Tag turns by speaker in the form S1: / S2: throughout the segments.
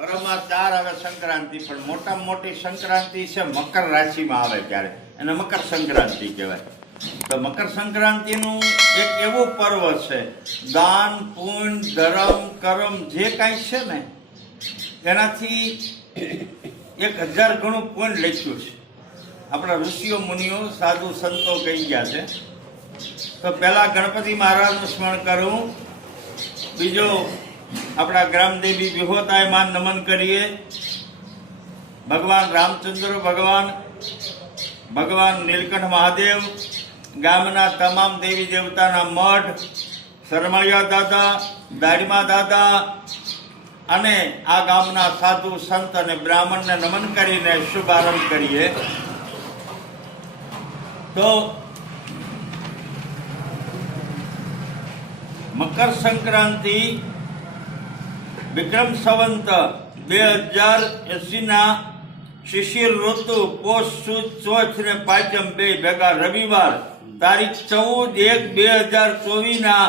S1: વરસમાં ચાર આવે સંક્રાંતિ, પણ મોટામાં મોટી સંક્રાંતિ છે, મકર રાશિમાં આવે ત્યારે. એને મકર સંક્રાંતિ કહેવાય. તો મકર સંક્રાંતિનું એક એવું પર્વ છે, દાન, પુણ્ય, ધર્મ, કરમ, જે કાંઈ છે ને, એનાથી એક હજાર ગણું પુણ્ય લખ્યું છે. આપણા ઋષિઓ, મુનિઓ, સાધુ, સંતો કહી ગયા છે. તો પહેલાં ગણપતિ મહારાજનું સ્મરણ કરવું બીજો આપણા ગ્રામદેવી વિહોતાય માન નમન કરીએ. ભગવાન રામચંદ્ર, ભગવાન ભગવાન નીલકંઠ મહાદેવ, ગામના તમામ દેવી દેવતાના મઠ, શરમળિયા દાદા, દાડીમા દાદા અને આ ગામના સાધુ સંત અને બ્રાહ્મણને નમન કરીને શુભારંભ કરીએ. તો મકર સંક્રાંતિ વિક્રમ સંવંત બે હજાર એસીના શિશિર ઋતુ પોષ સુદ ચોથ ને પાંચમ બે ભેગા રવિવાર તારીખ ચૌદ એક બે હજાર ચોવીસના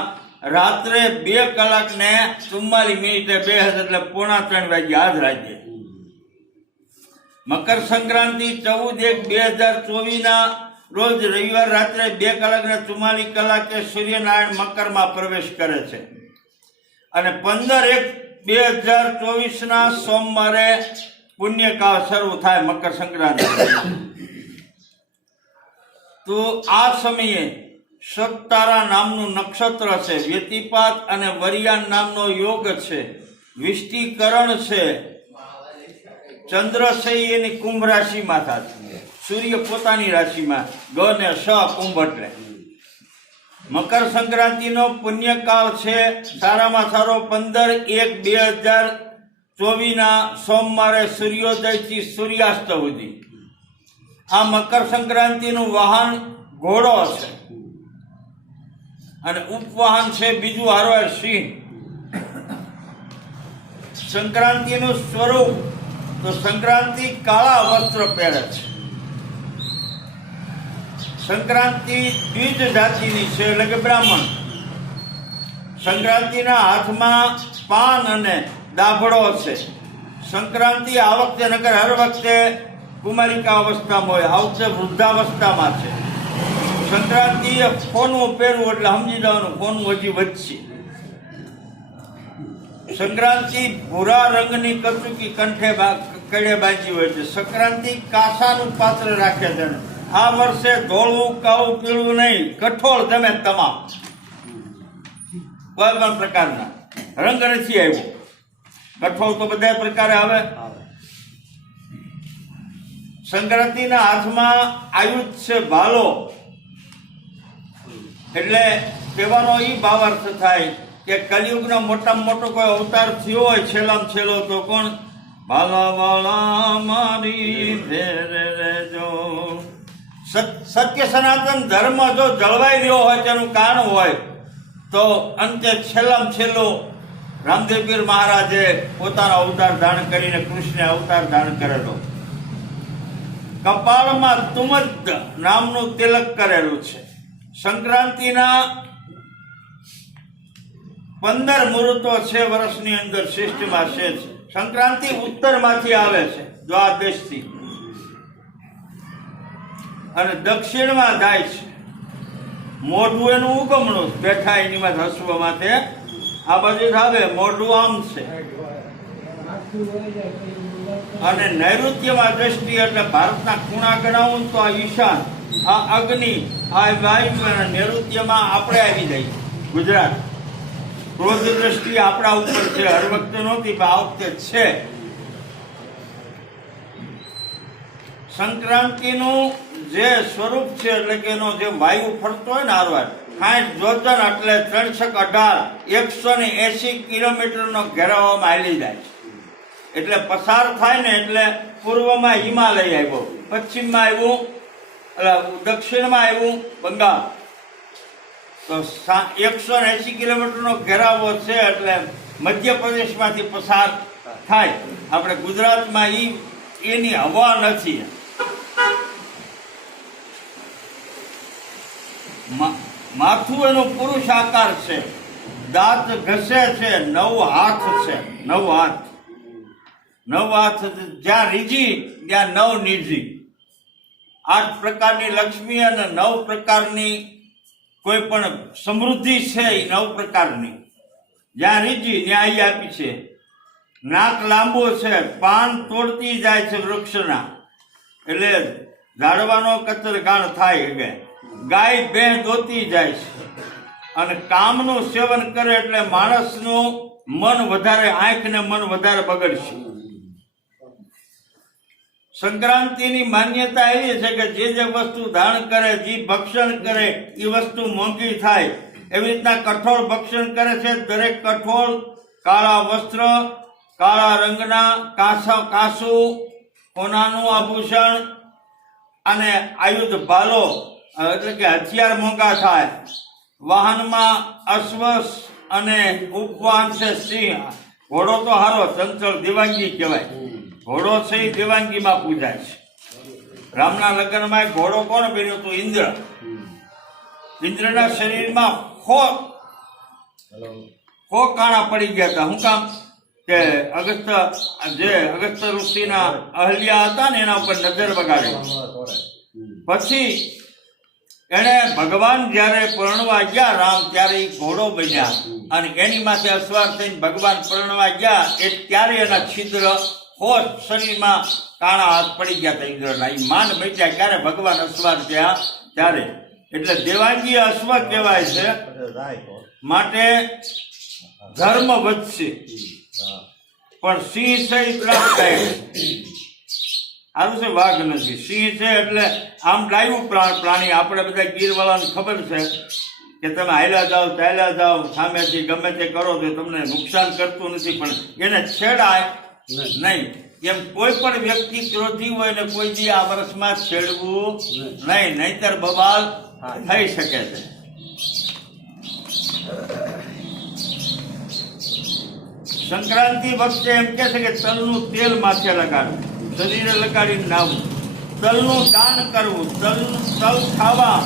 S1: રાત્રે બે કલાક ને ચુમ્માલીસ મિનિટે બે હજાર એટલે પોણા ત્રણ વાગે આજ રાજ્ય મકર સંક્રાંતિ ચૌદ એક બે હજાર ચોવીસના રોજ રવિવાર રાત્રે બે કલાક ને ચુમ્માલીસ કલાકે સૂર્યનારાયણ મકરમાં પ્રવેશ કરે છે. અને પંદર એક બે હજાર ચોવીસના સોમવારે પુણ્યકાળ શરૂ થાય મકર સંક્રાંતિ. તો આ સમયે સત્તારા નામનું નક્ષત્ર છે, વ્યતિપાત અને વરિયાન નામનો યોગ છે, વિષ્ટિકરણ છે. ચંદ્રશય એની કુંભ રાશિમાં થાય. સૂર્ય પોતાની રાશિમાં ગ ને સ કુંભ એટલે. મકર સંક્રાંતિનો પુણ્યકાળ છે. સારામાં સારો પંદર એક બે હજાર ચોવીસના સોમવારે સૂર્યોદયથી સૂર્યાસ્ત સુધી. આ મકર સંક્રાંતિનું વાહન ઘોડો છે અને ઉપવાહન છે બીજું હારો સિંહ. સંક્રાંતિનું સ્વરૂપ તો સંક્રાંતિ કાળા વસ્ત્ર પહેરે છે. સંક્રાંતિ દ્વિજ જાતિની છે એટલે કે બ્રાહ્મણ. સંક્રાંતિના હાથમાં પાન અને દાભડો છે સંક્રાંતિ આ વખતે નગર હર વખતે કુમારિકા અવસ્થામાં હોય આ વૃદ્ધાવસ્થામાં છે. સંક્રાંતિ એ પહેરવું એટલે સમજી જવાનું ફોનવું હજી વધશે. સંક્રાંતિ ભૂરા રંગની કચુકી કંઠે કડે બાજી હોય છે. સંક્રાંતિ કાસાનું પાત્ર રાખે છે આ વર્ષે ધોળવું કાળું પીળવું નહીં, કઠોળ તમે તમામ. કોઈ પણ પ્રકારના. રંગ નથી આવ્યો. કઠોળ તો બધા પ્રકારે આવે. સંક્રાંતિના હાથમાં આયુધ છે ભાલો. એટલે કહેવાનો એ ભાવાર્થ થાય કે કલિયુગનો મોટામાં મોટો કોઈ અવતાર થયો હોય, છેલ્લામાં છેલ્લો તો કોણ? ભાલા વાળા મારી રેજો સત્ય સનાતન ધર્મ જો જળવાઈ રહ્યો હોય તેનું કારણ હોય, તો અંતે છેલ્લામાં છેલ્લો રામદેવપીર મહારાજે પોતાનો અવતાર ધારણ કરીને કૃષ્ણે અવતાર ધારણ કરેલો. કપાળમાં તુમદ નામનું તિલક કરેલું છે. સંક્રાંતિના પંદર મુહૂર્તો છે વર્ષની અંદર સૃષ્ટિમાં છે. સંક્રાંતિ ઉત્તરમાંથી આવે છે દ્વાદશથી અને દક્ષિણમાં જાય છે. મોઢું એનું ઉગમણું બેઠા એની માં હસવા માટે આ બાજુ આવે, મોઢું આમ છે. અને નૈઋત્યમાં દ્રષ્ટિ એટલે ભારતના ખૂણા ગણાવું તો આ ઈશાન, આ અગ્નિ, આ વાયુ અને નૈઋત્યમાં આપણે આવી જાય ગુજરાત. ક્રોધ દ્રષ્ટિ આપણા ઉપર છે. હર વખતે નહોતી, પણ આ વખતે છે. સંક્રાંતિનું જે સ્વરૂપ છે, એટલે કે એનો જે વાયુ ફરતો હોય ને હારવાર સાઠ જોતન એટલે ત્રણસો અઢાર, એકસો ને એસી કિલોમીટરનો ઘેરાવામાં હાલી જાય છે. એટલે પસાર થાય ને એટલે પૂર્વમાં હિમાલય આવ્યો, પશ્ચિમમાં આવ્યું, એટલે દક્ષિણમાં આવ્યું બંગાળ. તો એકસો ને એસી કિલોમીટરનો ઘેરાવો છે, એટલે મધ્યપ્રદેશમાંથી પસાર થાય. આપણે ગુજરાતમાં એ એની હવા નથી. માથું એનું પુરુષ આકાર છે. દાંત ઘસે છે, નવ હાથ છે. નવ હાથ. નવ હાથ જ્યાં રીજી ત્યાં નવ નીજી આઠ પ્રકારની લક્ષ્મી અને નવ પ્રકારની કોઈ પણ સમૃદ્ધિ છે એ નવ પ્રકારની. જ્યાં રીજી અહીં આપી છે. નાક લાંબો છે, પાન તોડતી જાય છે વૃક્ષના. એટલે ઝાડવાનો કચર ગાણ થાય કે ગાય બે દોતી જાય છે. અને કામનું સેવન કરે એટલે માણસનું મન વધારે આંખ ને મન વધારે બગડશે. સંક્રાંતિની માન્યતા એવી છે કે જે જે વસ્તુ ધારણ કરે, જે ભક્ષણ કરે, એ વસ્તુ મોંઘી થાય. એવી રીતના કઠોળ ભક્ષણ કરે છે. દરેક કઠોળ કાળા વસ્ત્ર, કાળા રંગના, કાસા, કાસું સોનાનું આભૂષણ અને આયુધ ભાલો એટલે કે હથિયાર મોંઘા થાય. વાહનમાં અશ્વ અને ઉપવાન છે સિંહ. ઘોડો તો હારો ચંચળ દેવાંગી કહેવાય. ઘોડો છે એ દેવાંગીમાં પૂજાય છે. રામના લગ્નમાં ઘોડો કોણ પહેર્યો તો ઇન્દ્ર. ઇન્દ્રના શરીરમાં ખો ખો કાણા પડી ગયા હતા. હું કામ? કે અગસ્ત જે અગસ્ત ઋષિના અહલ્યા હતા ને એના ઉપર નજર બગાડી પછી એને ભગવાન જ્યારે પરણવા ગયા રામ ત્યારે ઘોડો બન્યા. અને એની માથે અસવાર થઈને ભગવાન પરણવા ગયા એ ત્યારે એના છિદ્ર હોત શરીરમાં કાણા હાથ પડી ગયા હતા ઇન્દ્રના. એ માન બચ્યા ક્યારે ભગવાન અસવાર થયા? ત્યારે. એટલે દેવાંગી અશ્વ કહેવાય છે માટે ધર્મ વધશે પણ સિંહ છે એ ત્રાસદાયક છે સારું છે વાઘ નથી? સિંહ છે એટલે આમ ડાયું પ્રા- પ્રાણી. આપણે બધા ગીરવાળાને ખબર છે કે તમે હાયલા જાઓ ચાલ્યા જાઓ સામેથી ગમે તે કરો તો તમને નુકસાન કરતું નથી પણ એને છેડાય નહીં. એમ કોઈ પણ વ્યક્તિ ક્રોધી હોય ને કોઈ દી આ વર્ષમાં છેડવું નહીં. નહીતર બબાલ થઈ શકે છે. સંક્રાંતિ વખતે એમ કે છે કે તલનું તેલ માથે લગાડવું, શરીરે લગાડીને નાવું તલનું દાન કરવું તલ તલ ખાવા.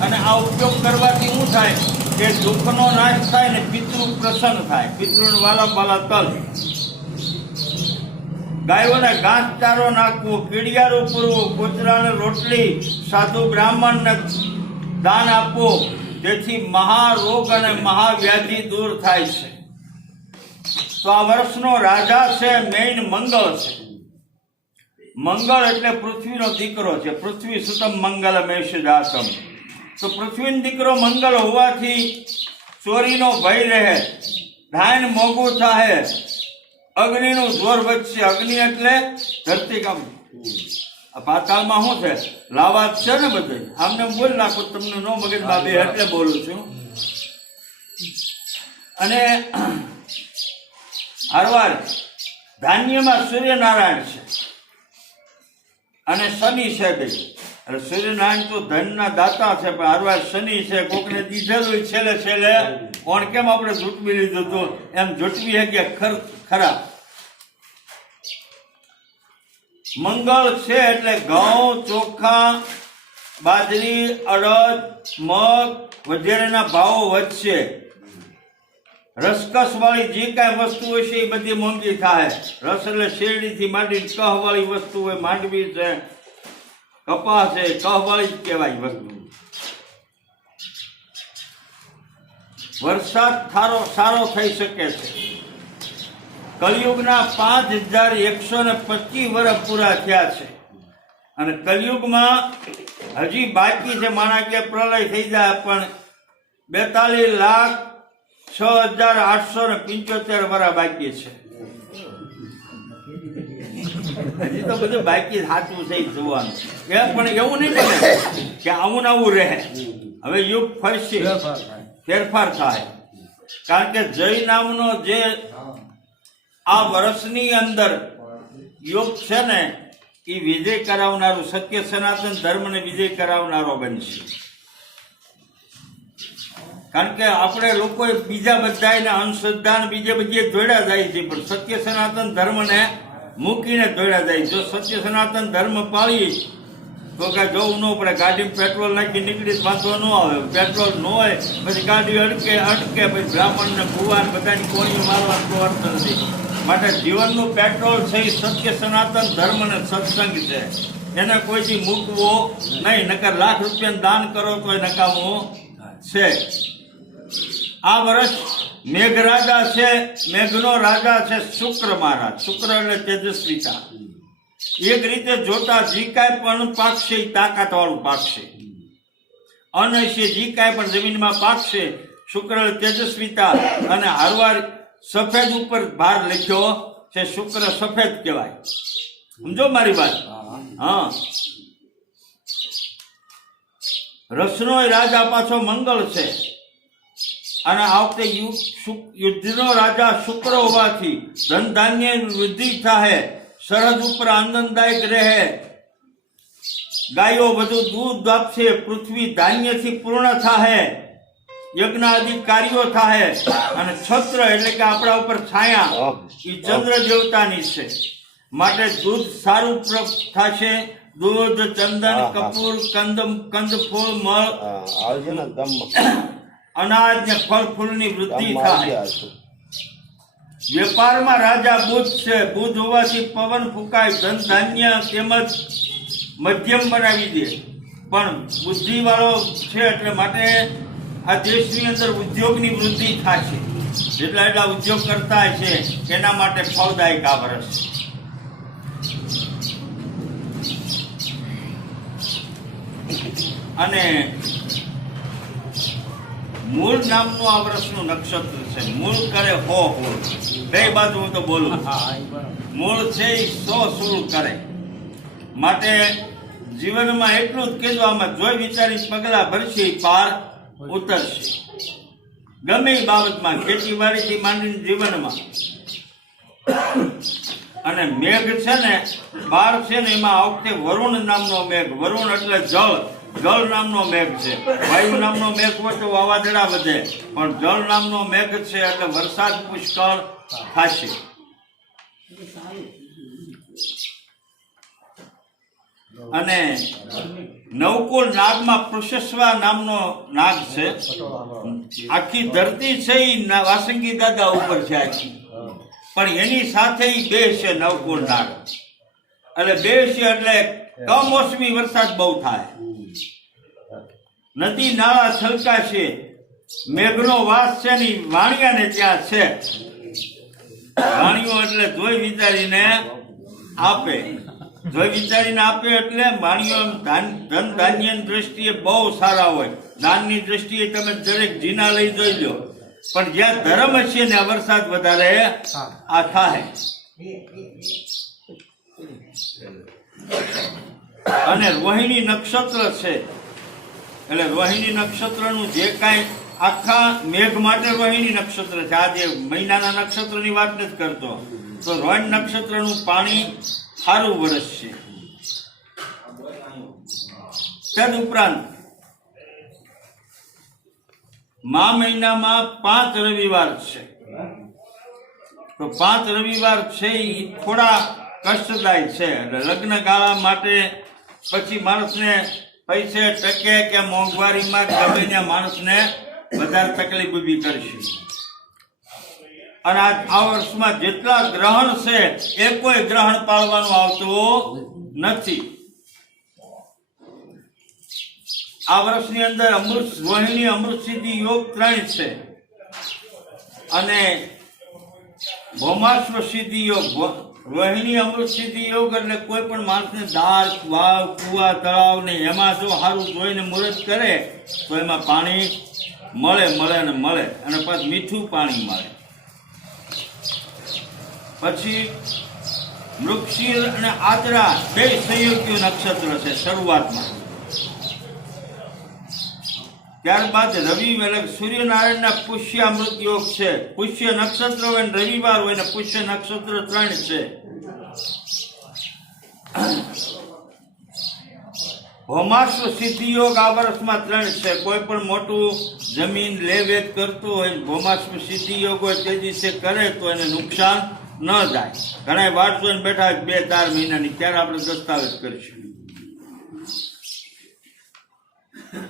S1: અને આ ઉપયોગ કરવાથી શું થાય? કે દુઃખનો નાશ થાય ને પિતૃ પ્રસન્ન થાય. પિતૃ વાલા વાલા તલ. ગાયોને ઘાસ ચારો નાખવો કીડિયારું પૂરવું, કૂતરાને રોટલી, સાધુ બ્રાહ્મણને દાન આપવું. જેથી મહારોગ અને મહાવ્યાધિ દૂર થાય છે. તો આ વર્ષનો રાજા છે મેઇન મંગળ છે. મંગળ એટલે પૃથ્વીનો દીકરો છે. પૃથ્વી સુતમ મંગલ મેષ જાતમ તો પૃથ્વીનો દીકરો મંગળ હોવાથી ચોરીનો ભય રહે, ધાન મોગું થાય અગ્નિનું જોર વધશે. અગ્નિ એટલે ધરતીકામ પાતાળમાં શું છે? લાવા છે ને બધે. આમને બોલ નાખો, તમને નો મગજમાં બે એટલે બોલું છું. અને હારવાર ધાન્યમાં સૂર્યનારાયણ છે. અને શનિ છે બે. સૂર્યનારાયણ તો ધનના દાતા છે, પણ હારવાર શનિ છે, કોકને દીધેલું છેલ્લે છેલ્લે. કોણ કેમ આપણે જૂટવી લીધું હતું એમ જૂટવી કે ખર ખરા મંગળ છે એટલે ઘઉં, ચોખા, બાજરી, અડદ, મગ વગેરેના ભાવો વધશે. રસકસ વાળી જે કાંઈ વસ્તુ હોય છે એ બધી મોંઘી થાય. રસ એટલે શેરડીથી માંડીને કહ વાળી વસ્તુ હોય, માંડવી છે, કપાસ છે, કહ વાળી જ કહેવાય વસ્તુ. વરસાદ થારો સારો થઈ શકે છે. કલયુગના પાંચ હજાર એકસો ને પચીસ વર્ષ પૂરા થયા છે. અને કલયુગમાં હજી બાકી છે માણા કે પ્રલય થઈ જાય, પણ બેતાલીસ લાખ છ હજાર આઠસો ને પંચોતેર મારા બાકી છે. હજી તો બધું બાકી સાચું છે જોવાનું. એ પણ એવું નહીં બને કે આવું આવું રહે. હવે યુગ ફરશે. ફેરફાર થાય. કારણ કે જય નામનો જે આ વર્ષની અંદર યોગ છે ને એ વિજય કરાવનારું, સત્ય સનાતન ધર્મને વિજય કરાવનારો બનશે. કારણ કે આપણે લોકો બીજા બધાને અંધશ્રદ્ધા બીજે બધી જોડ્યા જાય છે, પણ સત્ય સનાતન ધર્મને મૂકીને જોડ્યા જાય. જો સત્ય સનાતન ધર્મ પાળી, તો કે જવું ન પડે, ગાડીમાં પેટ્રોલ નાખી નીકળી વાંધો ન આવે. પેટ્રોલ ન હોય, પછી ગાડી અડકે, અટકે, પછી બ્રાહ્મણ ને ભુવાન બધાની કોઈ મારવાનો અર્થ નથી. માટે જીવનનું પેટ્રોલ છે એ સત્ય સનાતન ધર્મ અને સત્સંગ છે. એને કોઈથી મૂકવો નહીં. નકર લાખ રૂપિયા દાન કરો તો નકામું છે. આ વર્ષ મેઘ રાજા છે, મેઘનો રાજા છે શુક્ર મહારાજ. શુક્ર એટલે તેજસ્વીતા. એક રીતે જોતા જી કાંઈ પણ પાકશે એ તાકાત વાળું પાકશે. અન જી કાંઈ પણ જમીનમાં પાકશે, શુક્ર તેજસ્વીતા. અને હારવાર સફેદ ઉપર ભાર લખ્યો છે, શુક્ર સફેદ કહેવાય. સમજો મારી વાત? હા. રસનો રાજા પાછો મંગળ છે. અને આ વખતે યુદ્ધનો રાજા શુક્ર હોવાથી ધન ધાન્ય વૃદ્ધિ થાય સરહદ ઉપર આનંદદાયક રહે. ગાયો બધું દૂધ આપશે પૃથ્વી ધાન્યથી પૂર્ણ થાય યજ્ઞ આદિ કાર્યો થાય અને છત્ર એટલે કે આપણા ઉપર છાયા એ ચંદ્ર દેવતાની છે. માટે દૂધ સારું થશે. દૂધ ચંદન કપૂર કંદ કંદ ફૂલ મળ અનાજ ને ફળ ફૂલની વૃદ્ધિ થાય. વેપારમાં રાજા બુધ છે. બુધ હોવાથી પવન ફૂંકાય ધન ધાન્ય તેમજ મધ્યમ બનાવી દે. પણ બુદ્ધિ વાળો છે એટલે માટે આ દેશની અંદર ઉદ્યોગની વૃદ્ધિ થશે જેટલા એટલા ઉદ્યોગ કરતા છે એના માટે ફળદાયક આ વર્ષ. અને મૂળ નામનું આ વર્ષનું નક્ષત્ર છે. મૂળ કરે હો હોળ બે બાજુ હું તો બોલું. મૂળ છે એ સો સુર કરે. માટે જીવનમાં એટલું જ કીધું આમાં જોઈ વિચારી પગલા ભરશે પાર ઉતરશે. ગમે એ બાબતમાં ખેતીવાડીથી માંડીને જીવનમાં. અને મેઘ છે ને બાર છે ને એમાં આ વખતે વરુણ નામનો મેઘ. વરુણ એટલે જળ. જળ નામનો મેઘ છે. વાયુ નામનો મેઘ હોય તો વાવાઝોડા વધે. પણ જળ નામનો મેઘ છે એટલે વરસાદ પુષ્કળ થશે. અને નવકુળ નાગમાં પૃષસ્વા નામનો નાગ છે. આખી ધરતી છે એ વાસંગી દાદા ઉપર છે આખી. પણ એની સાથે બે છે નવકુળ નાગ. એટલે બે છે એટલે કમોસમી વરસાદ બહુ થાય. નદી નાળા છલકાશે મેઘનો વાસ છે ને વાણિયાને ત્યાં છે. વાણિયો એટલે જોઈ વિચારીને આપે. જોઈ વિચારીને આપે એટલે વાણિયો ધન ધાન્યની દ્રષ્ટિએ બહુ સારા હોય. દાનની દ્રષ્ટિએ તમે દરેક જીના લઈ જોઈ લો. પણ જ્યાં ધર્મ છે ને વરસાદ વધારે આ થાય. અને રોહિણી નક્ષત્ર છે. એટલે રોહિણી નક્ષત્રનું જે કાંઈ આખા મેઘ માટે રોહિણી નક્ષત્ર છે. આ જે મહિનાના નક્ષત્રની વાત નથી કરતો. તો રોહિણી નક્ષત્રનું પાણી સારું વરસશે તદ ઉપરાંત મા મહિનામાં પાંચ રવિવાર છે. તો પાંચ રવિવાર છે એ થોડા કષ્ટદાય છે. લગ્ન ગાળા માટે પછી માણસને પૈસે ટકે કે મોંઘવારીમાં ગમે ત્યાં માણસને વધારે તકલીફ ઊભી કરશે. અને આ વર્ષમાં જેટલા ગ્રહણ છે, એ કોઈ ગ્રહણ પાળવાનું આવતું નથી. આ વર્ષની અંદર અમૃત રોહિણી અમૃત સિદ્ધિ યોગ ત્રણ છે. અને ભૌમાશ્વ સિદ્ધિ યોગ રોહિણી અમૃત સિદ્ધિ યોગ એટલે કોઈ પણ માણસને દાળ, વાવ, કુવા, તળાવ ને એમાં જો સારું જોઈને મુહૂર્ત કરે, તો એમાં પાણી મળે મળે ને મળે અને પછી મીઠું પાણી મળે. પછી મૃક્ષીર અને આચરા બે સંયોગીય નક્ષત્ર છે શરૂઆતમાં. ત્યારબાદ રવિ વેલક સૂર્યનારાયણના પુષ્ય અમૃત યોગ છે. પુષ્ય નક્ષત્ર હોય રવિવાર હોય ને પુષ્ય નક્ષત્ર ત્રણ છે. હોમાશ્વ સિદ્ધિ યોગ આ વર્ષમાં ત્રણ છે. કોઈ પણ મોટું જમીન લે વેચ કરતું હોય હોમાશ્વ સિદ્ધિ યોગ હોય તે દિવસે કરે તો એને નુકસાન ન જાય. ઘણા વાટ બેઠા બે ચાર મહિનાની, ત્યારે આપણે દસ્તાવેજ કરીશું.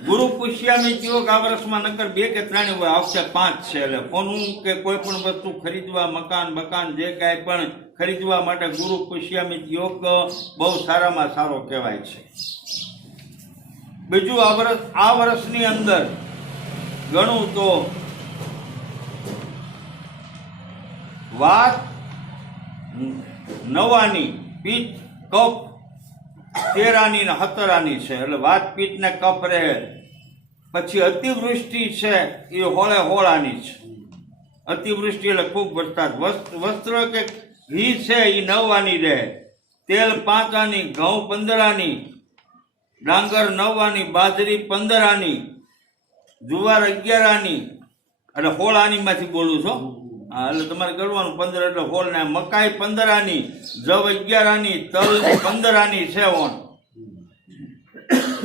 S1: ગુરુ પુષ્યામી યોગ આ વર્ષમાં નકર બે કે ત્રણ આવશે પાંચ છે. એટલે કોનું કે કોઈ પણ વસ્તુ ખરીદવા, મકાન, બકાન, જે કાંઈ પણ ખરીદવા માટે ગુરુ પુષ્યામી યોગ બહુ સારામાં સારો કહેવાય છે. બીજું આ વર્ષ આ વર્ષની અંદર ગણું તો વાત નવાની પિત્ત કપ તેરાની ને હતરાની છે. એટલે વાત પીઠ ને કપ રહે પછી અતિવૃષ્ટિ છે, એ હોળે હોળાની છે. અતિવૃષ્ટિ એટલે ખૂબ વરસાદ. વસ્ત્ર કે ઘી છે, એ નવવાની રહે તેલ પાંચાની ઘઉં પંદરાની. ડાંગર નવવાની, બાજરી પંદરાની. જુવાર અગિયારાની. એટલે હોળાની માંથી બોલું છો. એટલે તમારે કરવાનું પંદર, એટલે હોલ ને મકાઈ પંદરાની, જવ અગિયારાની, તલ પંદરાની છે ઓન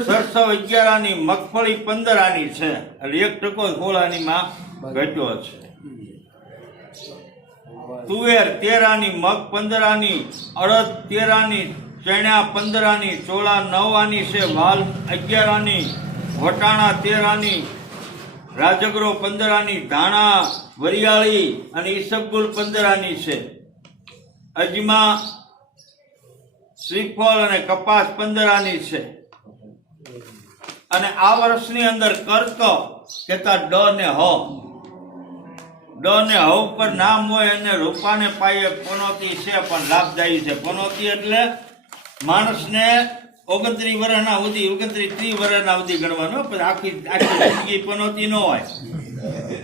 S1: સરસવ અગિયારાની, મગફળી પંદરાની છે. એટલે એક ટકો હોળ આનીમાં ઘટ્યો છે. તુવેર તેરાની, મગ પંદરાની, અડદ તેરાની, ચણા પંદરાની, ચોળા નવાની છે, વાલ અગિયારાની, વટાણા તેરાની, રાજગરો પંદરાની, ધાણા વરિયાળી અને ઈસબગુલ પંદરાની છે. અજમા, શ્રીફળ અને કપાસ પંદરાની છે. અને આ વર્ષની અંદર કરતો કેતા ડ ને હ. ડ ને હ ઉપર નામ હોય અને રૂપાને પાયે પનોતી છે, પણ લાભદાયી છે. પનોતી એટલે માણસને ઓગણત્રીસ વર્ષના સુધી, ઓગણત્રીસ ત્રીસ વર્ષના સુધી ગણવાનો આખી આખી જિંદગી પનોતી ન હોય.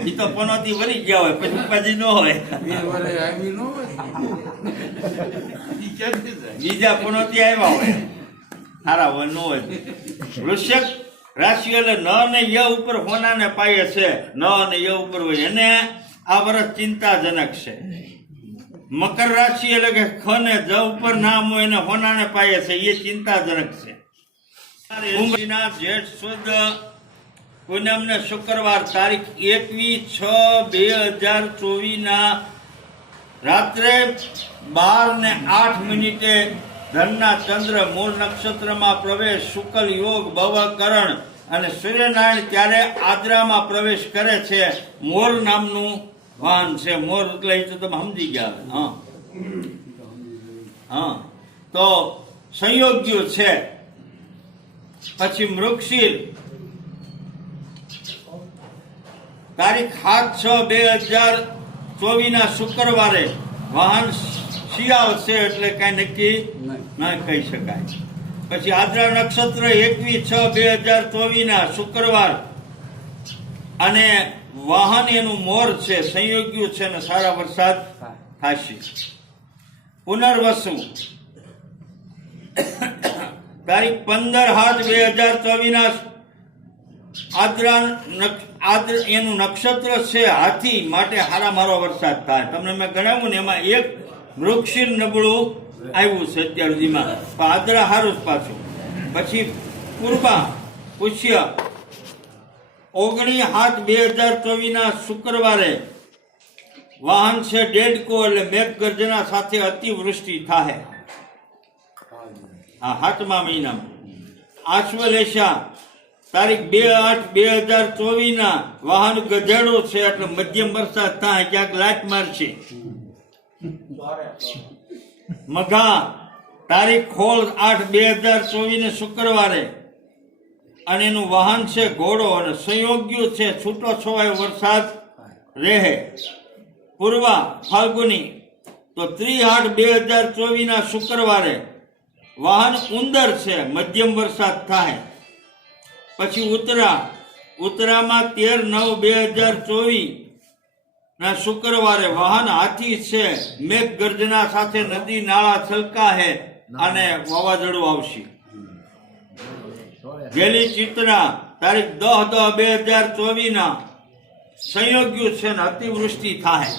S1: એ તો પનોતી વરી ગયા હોય પછી ઉપાધિ ન હોય. બીજા પનોતી આવ્યા હોય. સારા હોય ન હોય. વૃષક રાશિ એટલે ન ને ય ઉપર હોનાને પાયે છે ન અને ય ઉપર હોય. એને આ વર્ષ ચિંતાજનક છે. મકર રાશિ એટલે કે ખ ને જ ઉપર નામ હોય એને હોનાને પાયે છે એ ચિંતાજનક છે. કુંભના જેઠ સુદ પૂનમ ને શુક્રવાર તારીખ એકવીસ છ બે હજાર ચોવીસ ના રાત્રે બાર ને આઠ મિનિટે ધનના ચંદ્ર મૂળ નક્ષત્રમાં પ્રવેશ, શુકલ યોગ ભવકરણ અને સૂર્યનારાયણ ત્યારે આદ્રામાં પ્રવેશ કરે છે. મોર નામનું વાહન છે. મોર એટલે તો તમે સમજી ગયા હા. હા. તો સંયોગ્ય છે. પછી મૃગશીર તારીખ સાત છ બે હજાર ચોવીસના શુક્રવારે વાહન શિયાળ છે એટલે કઈ નક્કી ના કહી શકાય. પછી આદ્રા નક્ષત્ર એકવીસ છ બે હજાર ચોવીસના શુક્રવાર અને વાહન એનું મોર છે સંયોગ્યું છે અને સારા વરસાદ થશે. પુનર્વસુ. તારીખ પંદર હાથ બે હજાર ચોવીસ ના આદ્રા આદ્ર એનું નક્ષત્ર છે હાથી માટે હારા મારો વરસાદ થાય. તમને મેં ગણાવ્યું ને એમાં એક વૃક્ષીર નબળું આવ્યું છે અત્યાર સુધીમાં. આદ્રા હારું જ પાછું. પછી પૂર્વા પુષ્ય ઓગણી હાથ બે હજાર ચોવીસના શુક્રવારે વાહન છે ડેડકો એટલે મેઘ ગર્જના સાથે અતિવૃષ્ટિ થાય હા સાતમા મહિનામાં. આશ્વલેષા તારીખ બે આઠ બે હજાર ચોવીસ ના વાહન ગધેડો છે એટલે મધ્યમ વરસાદ થાય, ક્યાંક લાટ મારશે. મઘા, તારીખ ખોલ આઠ બે હજાર ચોવીસ ને શુક્રવારે. અને એનું વાહન છે ઘોડો અને સંયોગ્ય છે છૂટો છવાયો વરસાદ રહે. પૂર્વા ફાલ્ગુની, તો ત્રી આઠ બે હજાર ચોવીસ ના શુક્રવારે વાહન ઉંદર છે, મધ્યમ વરસાદ થાય. પછી ઉત્તરા. ઉત્તરામાં તેર નવ બે હજાર ચોવીસ ના શુક્રવારે વાહન હાથી છે મેઘ ગર્જના સાથે નદી નાળા છલકા હે અને વાવાઝોડું આવશે. ગેલી ચિત્રા, તારીખ દહ દહ બે હજાર ચોવીસ ના સંયોગ્યું છે ને અતિવૃષ્ટિ થાય.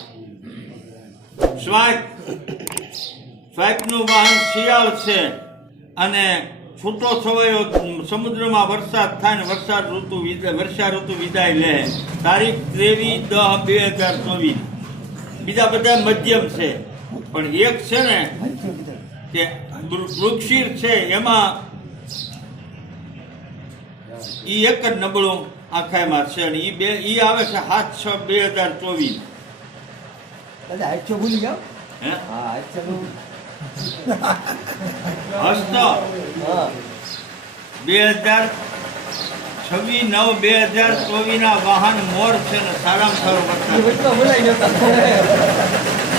S1: સ્વાઈપ, સ્વાઈપનું વાહન શિયાળ છે અને છૂટો છવાયો સમુદ્રમાં વરસાદ થાય ને વરસાદ ઋતુ વર્ષા ઋતુ વિદાય લે. તારીખ ત્રેવીસ દહ બે હજાર ચોવીસ. બીજા બધા મધ્યમ છે. પણ એક છે ને કે વૃક્ષીર છે એમાં ઈ એક જ નબળું આખાયમાં છે અને ઈ બે ઈ આવે છે સાત છ બે હજાર ચોવીસ.
S2: ભૂલી જાઓ.
S1: હે? હસ્તો. બે હજાર છવ્વીસ, નવ બે હજાર ચોવીસ ના વાહન મોર છે ને સારામાં સારું વરસાદ